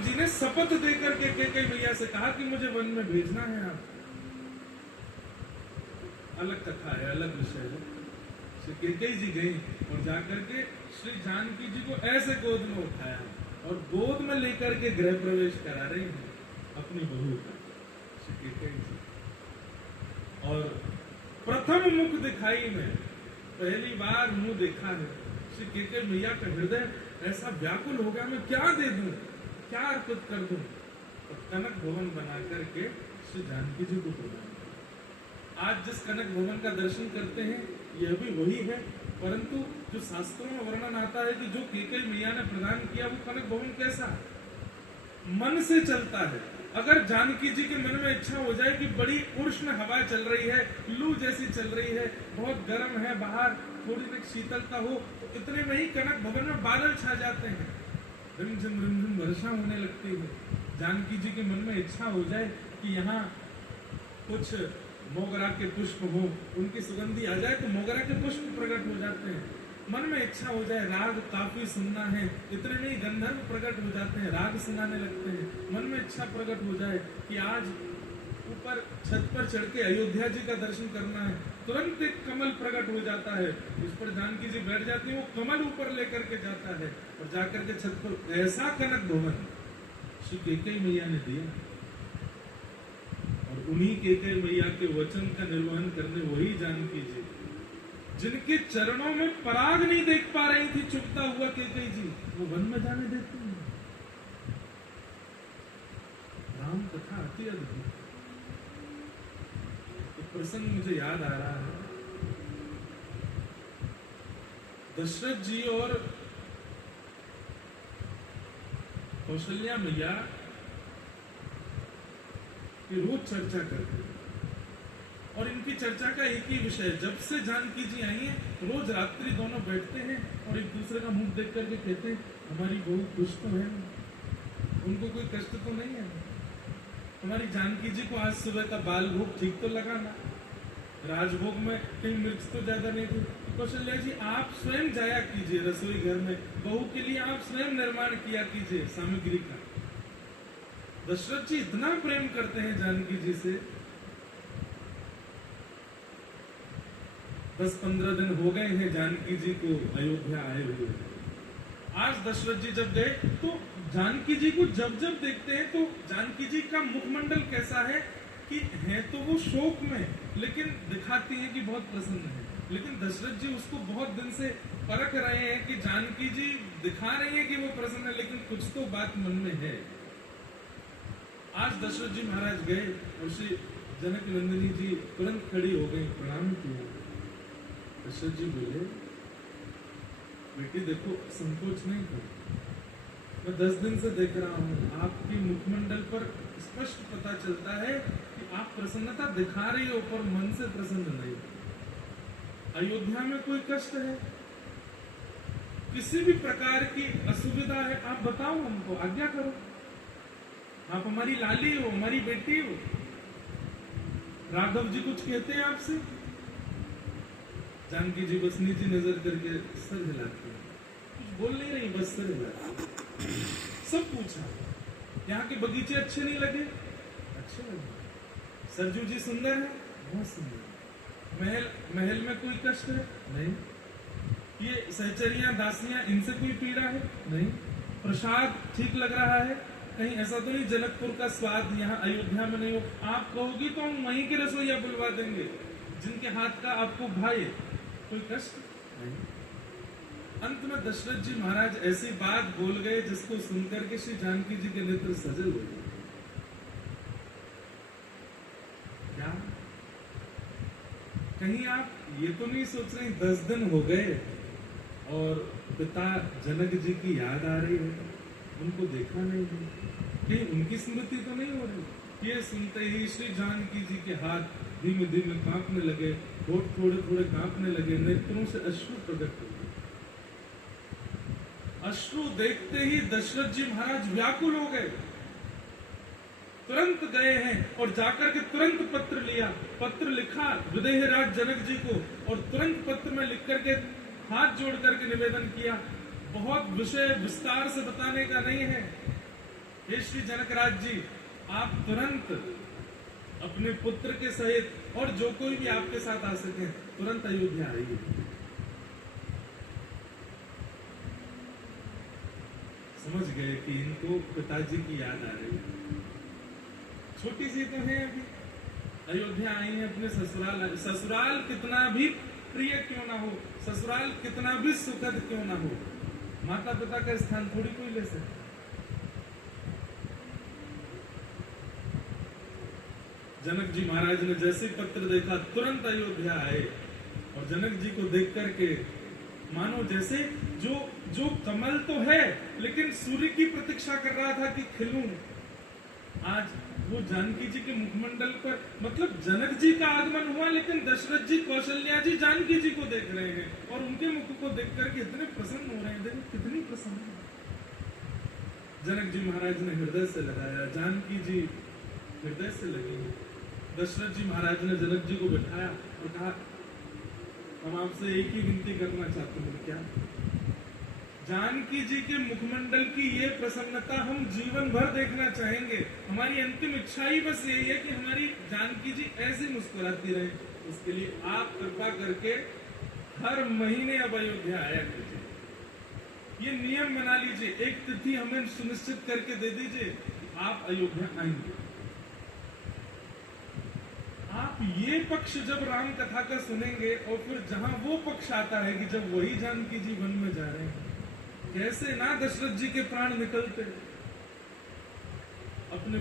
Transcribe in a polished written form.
राम जी ने शपथ देकर के कैकेयी मैया से कहा कि मुझे वन में भेजना है आप। अलग कथा है, अलग विषय है। श्री कैकेयी जी गई और जाकर के श्री जानकी जी को ऐसे गोद में उठाया और गोद में लेकर के गृह प्रवेश करा रही है अपनी बहू का श्री कैकेयी जी। और प्रथम मुख दिखाई में पहली बार मुंह देखा है। श्री कैकेयी मैया का हृदय ऐसा व्याकुल हो गया, मैं क्या दे दूं, क्या अर्पित कर दूं। और कनक भवन बना करके श्री जानकी जी को प्रदान किया। आज जिस कनक भवन का दर्शन करते हैं यह भी वही है, परंतु जो शास्त्रों में वर्णन आता है कि जो कैकेयी मैया ने प्रदान किया वो कनक भवन कैसा मन से चलता है। अगर जानकी जी के मन में इच्छा हो जाए कि बड़ी उष्ण हवा चल रही है, लू जैसी चल रही है, बहुत गर्म है बाहर, थोड़ी सी शीतलता हो, तो इतने में ही कनक भवन में बादल छा जाते हैं, रिमझिम वर्षा होने लगती है। जानकी जी के मन में इच्छा हो जाए कि यहाँ कुछ मोगरा के पुष्प हो, उनकी सुगंधी आ जाए तो मोगरा के पुष्प प्रकट हो जाते हैं। मन में इच्छा हो जाए राग काफी सुनना है, इतने नहीं गंधर्व प्रकट हो जाते हैं, राग सुनाने लगते हैं। मन में इच्छा प्रकट हो जाए कि आज ऊपर छत पर चढ़ के अयोध्या जी का दर्शन करना है, तुरंत एक कमल प्रकट हो जाता है, उस पर जानकी जी बैठ जाती है, वो कमल ऊपर लेकर के जाता है और जाकर के छत पर ऐसा कनक भवन श्री कैकेयी मैया ने दिया। और उन्हीं कैकेयी मैया के वचन का निर्वहन करने वही जानकी जी, जिनके चरणों में पराग नहीं देख पा रही थी चुभता हुआ कैकेयी जी, वो वन में जाने देती हैं। राम कथा अति अद्भुत। एक प्रसंग मुझे याद आ रहा है। दशरथ जी और कौशल्या मैया की रोज चर्चा करते हैं और इनकी चर्चा का एक ही विषय, जब से जानकी जी आई हैं रोज रात्रि दोनों बैठते हैं और एक दूसरे का मुंह देख करके कहते हैं हमारी बहू खुश तो है, उनको कोई कष्ट तो नहीं है, हमारी जानकी जी को आज सुबह का बाल भोग ठीक तो लगा ना, राजभोग में कहीं मिर्च तो ज्यादा नहीं थी। कौशल्या जी आप स्वयं जाया कीजिए रसोई घर में, बहू के लिए आप स्वयं निर्माण किया कीजिए सामग्री का। दशरथ जी इतना प्रेम करते हैं जानकी जी से। 10-15 दिन हो गए हैं जानकी जी को अयोध्या आए हुए। आज दशरथ जी जब गए तो जानकी जी को जब जब देखते हैं तो जानकी जी का मुखमंडल कैसा है कि है तो वो शोक में, लेकिन दिखाती है कि बहुत प्रसन्न है। लेकिन दशरथ जी उसको बहुत दिन से परख रहे हैं कि जानकी जी दिखा रही है कि वो प्रसन्न है, लेकिन कुछ तो बात मन में है। आज दशरथ जी महाराज गए और श्री जनक नंदिनी जी तुरंत खड़ी हो गई, प्रणाम किया। दशरथ जी बोले बेटी देखो संकोच नहीं करो, मैं 10 दिन से देख रहा हूँ आपके मुखमंडल पर स्पष्ट पता चलता है कि आप प्रसन्नता दिखा रही हो पर मन से प्रसन्न नहीं। अयोध्या में कोई कष्ट है, किसी भी प्रकार की असुविधा है, आप बताओ हमको, आज्ञा करो। आप हमारी लाली हो, हमारी बेटी हो। राघव जी कुछ कहते हैं आपसे? जानकी जी बस नीचे नजर करके सर हिलाती है, कुछ बोल नहीं रही, बस सर हिलाती। सब पूछा यहाँ के बगीचे अच्छे नहीं लगे? अच्छे लगे। सरजू जी सुंदर है? बहुत सुंदर। महल में कोई कष्ट है? नहीं। ये सहचरियां दासियां इनसे कोई पीड़ा है? नहीं। प्रसाद ठीक लग रहा है? कहीं ऐसा तो नहीं जनकपुर का स्वाद यहाँ अयोध्या में नहीं हो? आप कहोगी तो हम वहीं के रसोइया बुलवा देंगे जिनके हाथ का आपको भाई। कोई कष्ट नहीं। अंत में दशरथ जी महाराज ऐसी बात बोल गए जिसको सुनकर के श्री जानकी जी के नेत्र सजल हो गए। क्या कहीं आप ये तो नहीं सोच रहे 10 दिन हो गए और पिता जनक जी की याद आ रही है, उनको देखा नहीं है, कहीं उनकी स्मृति तो नहीं हो रही? ये सुनते ही श्री जानकी जी के हाथ धीमे धीमे कांपने लगे, होठ थोड़े थोड़े कांपने लगे, नेत्रों से अश्रु प्रकट हो गए। अश्रु देखते ही दशरथ जी महाराज व्याकुल हो गए। तुरंत गए हैं और जाकर के तुरंत पत्र लिया, पत्र लिखा विदेहराज जनक जी को और तुरंत पत्र में लिख करके हाथ जोड़ करके निवेदन किया। बहुत विषय विस्तार से बताने का नहीं है, हे श्री जनकराज जी, आप तुरंत अपने पुत्र के सहित और जो कोई भी आपके साथ आ सके तुरंत अयोध्या आइए। समझ गए कि इनको पिताजी की याद आ रही है। छोटी सी तो है अभी, अयोध्या आई है अपने ससुराल। ससुराल कितना भी प्रिय क्यों ना हो, ससुराल कितना भी सुखद क्यों ना हो, माता पिता का स्थान थोड़ी कोई ले सकता। जनक जी महाराज ने जैसे पत्र देखा तुरंत अयोध्या आए और जनक जी को देख करके मानो जैसे जो कमल तो है लेकिन सूर्य की प्रतीक्षा कर रहा था कि खिलूं, आज वो जानकी जी के मुखमंडल पर, मतलब जनक जी का आगमन हुआ लेकिन दशरथ जी, कौशल्या जी जानकी जी को देख रहे हैं और उनके मुख को देख करके इतने प्रसन्न हो रहे हैं। देखो कितनी प्रसन्न है। जनक जी महाराज ने हृदय से लगाया, जानकी जी हृदय से लगी। दशरथ जी महाराज ने जनक जी को बिठाया और कहा, हम आपसे एक ही विनती करना चाहते हैं। क्या? जानकी जी के मुखमंडल की ये प्रसन्नता हम जीवन भर देखना चाहेंगे। हमारी अंतिम इच्छा ही बस यही है कि हमारी जानकी जी ऐसे मुस्कुराती रहे। उसके लिए आप कृपा करके हर महीने अब अयोध्या आया कीजिए। ये नियम बना लीजिए, एक तिथि हमें सुनिश्चित करके दे दीजिए, आप अयोध्या आएंगे। आप ये पक्ष जब राम कथा का सुनेंगे और फिर जहां वो पक्ष आता है कि जब वही जानकी जी वन में जा रहे हैं, कैसे ना दशरथ जी के प्राण निकलते अपने